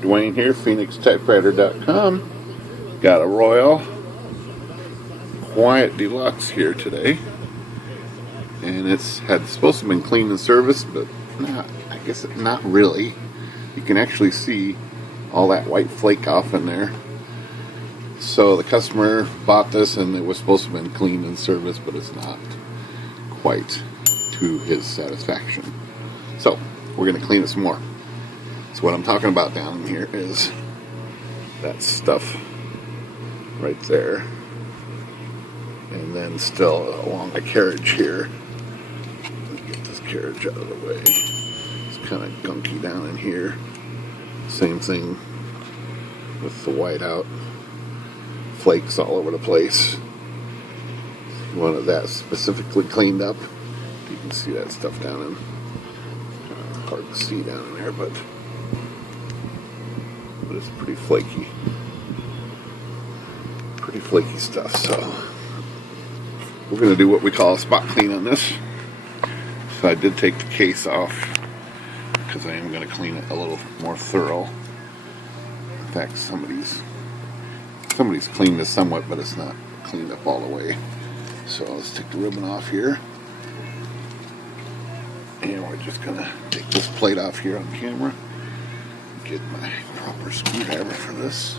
Dwayne here, PhoenixTypewriter.com. Got a Royal Quiet Deluxe here today, and it's supposed to have been cleaned and serviced, but I guess not really. You can actually see all that white flake off in there. So the customer bought this, and it was supposed to have been cleaned and serviced, but it's not quite to his satisfaction. So we're going to clean it some more. So what I'm talking about down here is that stuff right there, and then still along the carriage here. Let me get this carriage out of the way. It's kind of gunky down in here. Same thing with the whiteout. Flakes all over the place. You wanted that specifically cleaned up. You can see that stuff down in, hard to see down in there, but it's pretty flaky stuff. So we're going to do what we call a spot clean on this. So I did take the case off because I am going to clean it a little more thorough. In fact, somebody's cleaned this somewhat, but it's not cleaned up all the way. So let's take the ribbon off here, and we're just going to take this plate off here on camera. Get my proper screwdriver for this,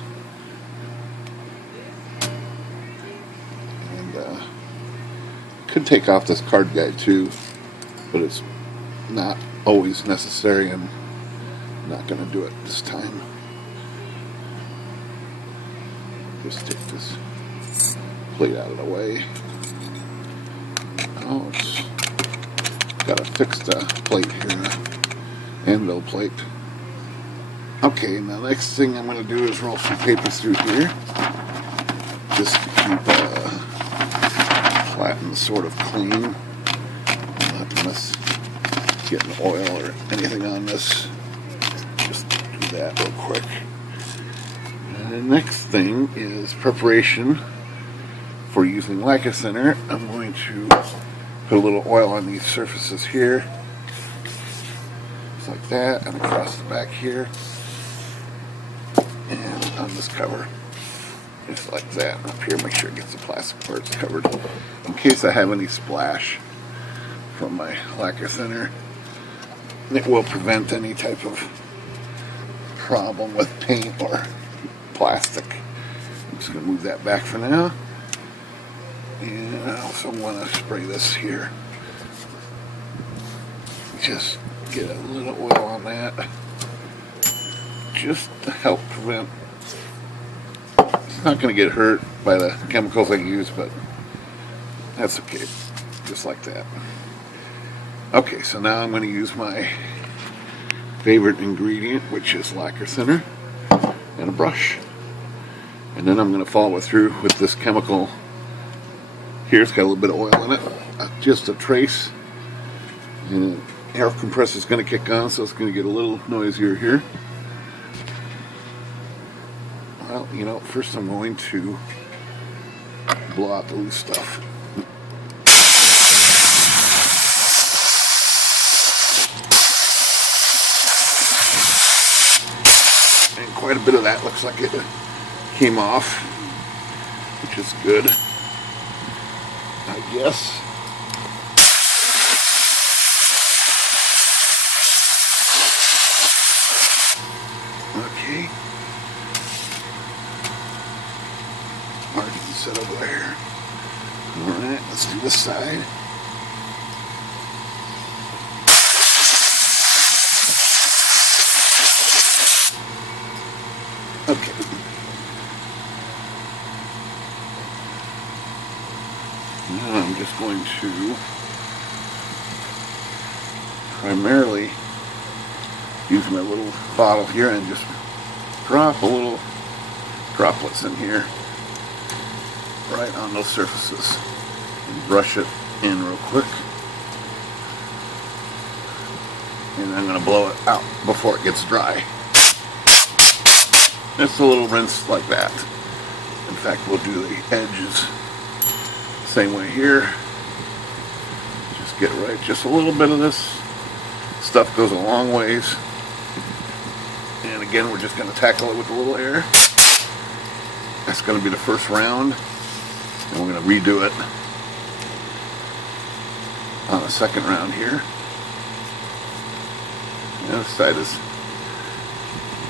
and could take off this card guide too, but it's not always necessary, and I'm not going to do it this time. Just take this plate out of the way. Oh, it's got a fixed plate here, anvil plate. Okay, now the next thing I'm going to do is roll some paper through here, just to keep flat and sort of clean. Not to miss getting oil or anything on this. Just do that real quick. And the next thing is preparation for using lacquer thinner. I'm going to put a little oil on these surfaces here, just like that, and across the back here. And on this cover, just like that. Up here, make sure it gets the plastic parts covered, in case I have any splash from my lacquer thinner. It will prevent any type of problem with paint or plastic. I'm just going to move that back for now. And I also want to spray this here. Just get a little oil on that, just to help prevent. It's not going to get hurt by the chemicals I use, but that's okay, just like that. Okay, so now I'm going to use my favorite ingredient, which is lacquer thinner, and a brush. And then I'm going to follow it through with this chemical here. It's got a little bit of oil in it, just a trace. And the air compressor is going to kick on, so it's going to get a little noisier here. Well, you know, first I'm going to blow out the loose stuff. And quite a bit of that looks like it came off, which is good, I guess. Okay. Margin set over there. Alright, let's do this side. Okay. Now I'm just going to primarily use my little bottle here and just drop a little droplets in here right on those surfaces and brush it in real quick. And I'm going to blow it out before it gets dry. Just a little rinse like that. In fact, we'll do the edges same way here. Just get right, just a little bit of this stuff goes a long ways. And again, we're just going to tackle it with a little air. That's going to be the first round. And we're going to redo it on the second round here. The other side is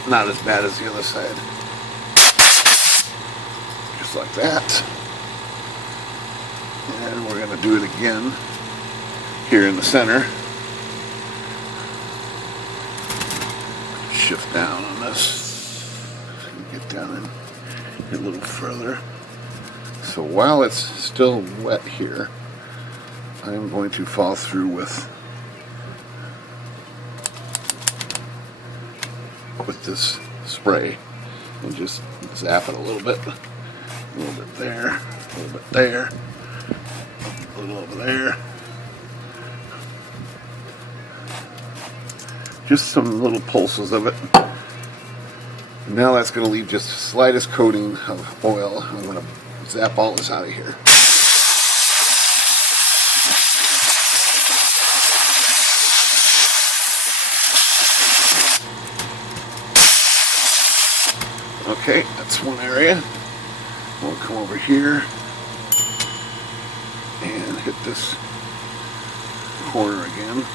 not as bad as the other side. Just like that. And we're going to do it again here in the center. Shift down on this. So I can get down and get a little further. So while it's still wet here, I'm going to follow through with this spray and just zap it a little bit there, a little bit there, a little over there. Just some little pulses of it. Now that's going to leave just the slightest coating of oil. I'm going to zap all this out of here. Okay, that's one area. We'll come over here and hit this corner again.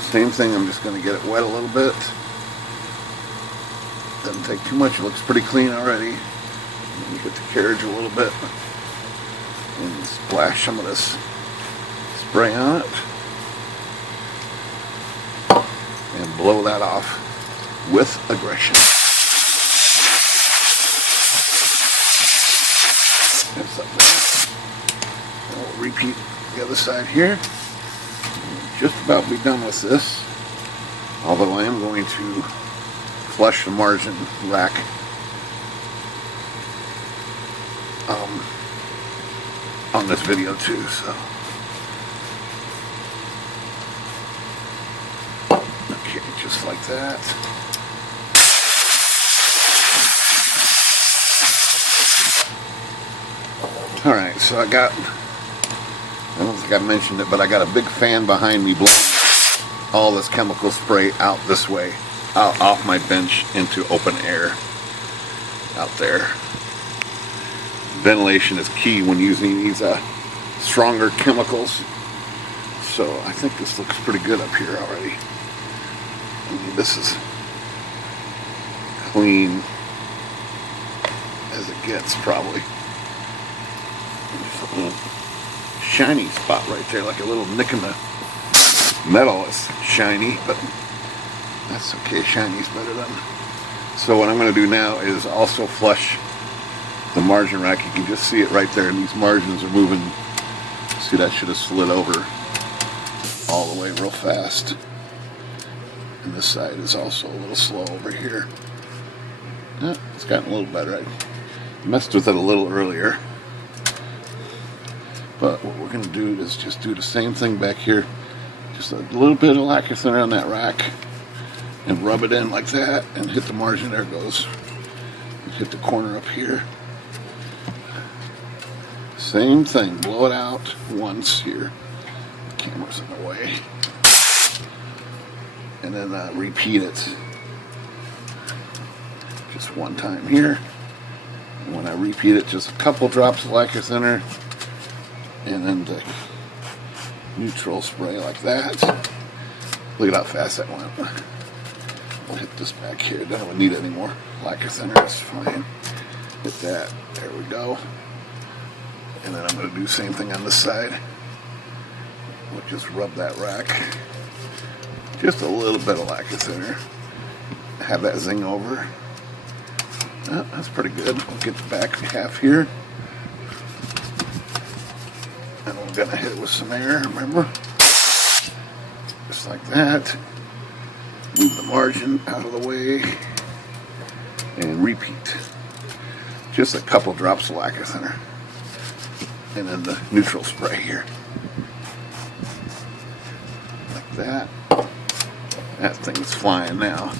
Same thing, I'm just going to get it wet a little bit. Doesn't take too much, it looks pretty clean already. And you hit the carriage a little bit and splash some of this spray on it. And blow that off with aggression. Just like that. And we'll repeat the other side here. Just about be done with this, although I am going to flush the margin rack on this video too. So okay, just like that. Alright, so I don't think I mentioned it, but I got a big fan behind me blowing all this chemical spray out this way, out off my bench into open air out there. Ventilation is key when using these stronger chemicals. So I think this looks pretty good up here already. I mean, this is clean as it gets, probably. Shiny spot right there, like a little nick in the metal. It's shiny, but that's okay. Shiny's better than. So what I'm going to do now is also flush the margin rack. You can just see it right there, and these margins are moving. See, that should have slid over all the way real fast. And this side is also a little slow over here. It's gotten a little better. I messed with it a little earlier. But what we're going to do is just do the same thing back here. Just a little bit of lacquer thinner on that rack. And rub it in like that. And hit the margin. There it goes. And hit the corner up here. Same thing. Blow it out once here. The camera's in the way. And then repeat it. Just one time here. And when I repeat it, just a couple drops of lacquer thinner. And then the neutral spray like that. Look at how fast that went. We'll hit this back here. Don't need any more lacquer thinner. That's fine. Hit that. There we go. And then I'm going to do the same thing on this side. We'll just rub that rack. Just a little bit of lacquer thinner. Have that zing over. Oh, that's pretty good. We'll get the back half here. And we're going to hit it with some air, remember? Just like that. Move the margin out of the way. And repeat. Just a couple drops of lacquer thinner. And then the neutral spray here. Like that. That thing's flying now.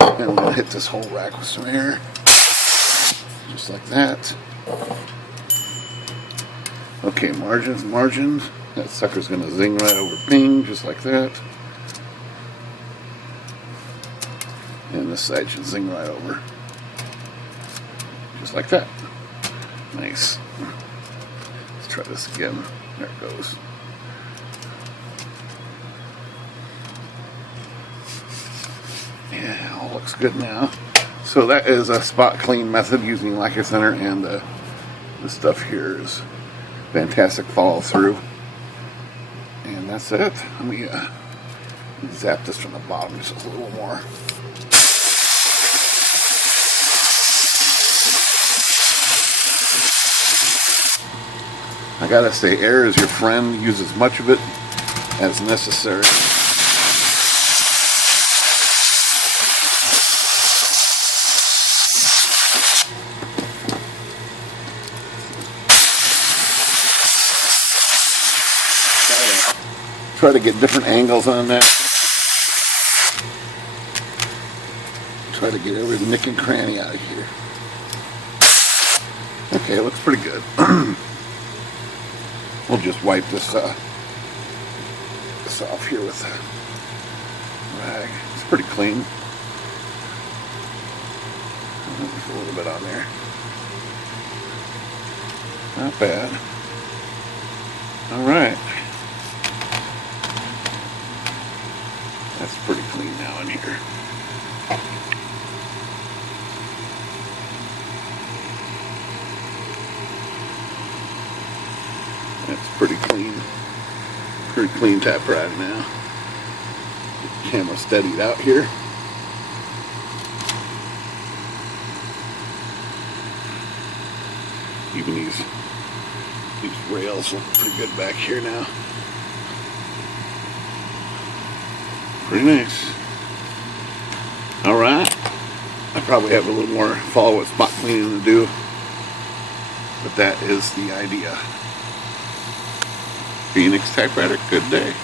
And we're going to hit this whole rack with some air. Just like that. Okay, margins. That sucker's going to zing right over, bing, just like that. And this side should zing right over. Just like that. Nice. Let's try this again. There it goes. Yeah, all looks good now. So that is a spot clean method using lacquer thinner, and the stuff here is fantastic follow through. And that's it. Let me zap this from the bottom just a little more. I gotta say, air is your friend. Use as much of it as necessary. Try to get different angles on that. Try to get every nick and cranny out of here. Okay, it looks pretty good. We'll just wipe this off here with a rag. It's pretty clean. Just a little bit on there. Not bad. All right. That's pretty clean now in here. That's pretty clean. Pretty clean typewriter now. Get the camera steadied out here. Even these rails look pretty good back here now. Pretty nice. Alright. I probably have a little more follow-up spot cleaning to do, but that is the idea. Phoenix Typewriter, good day.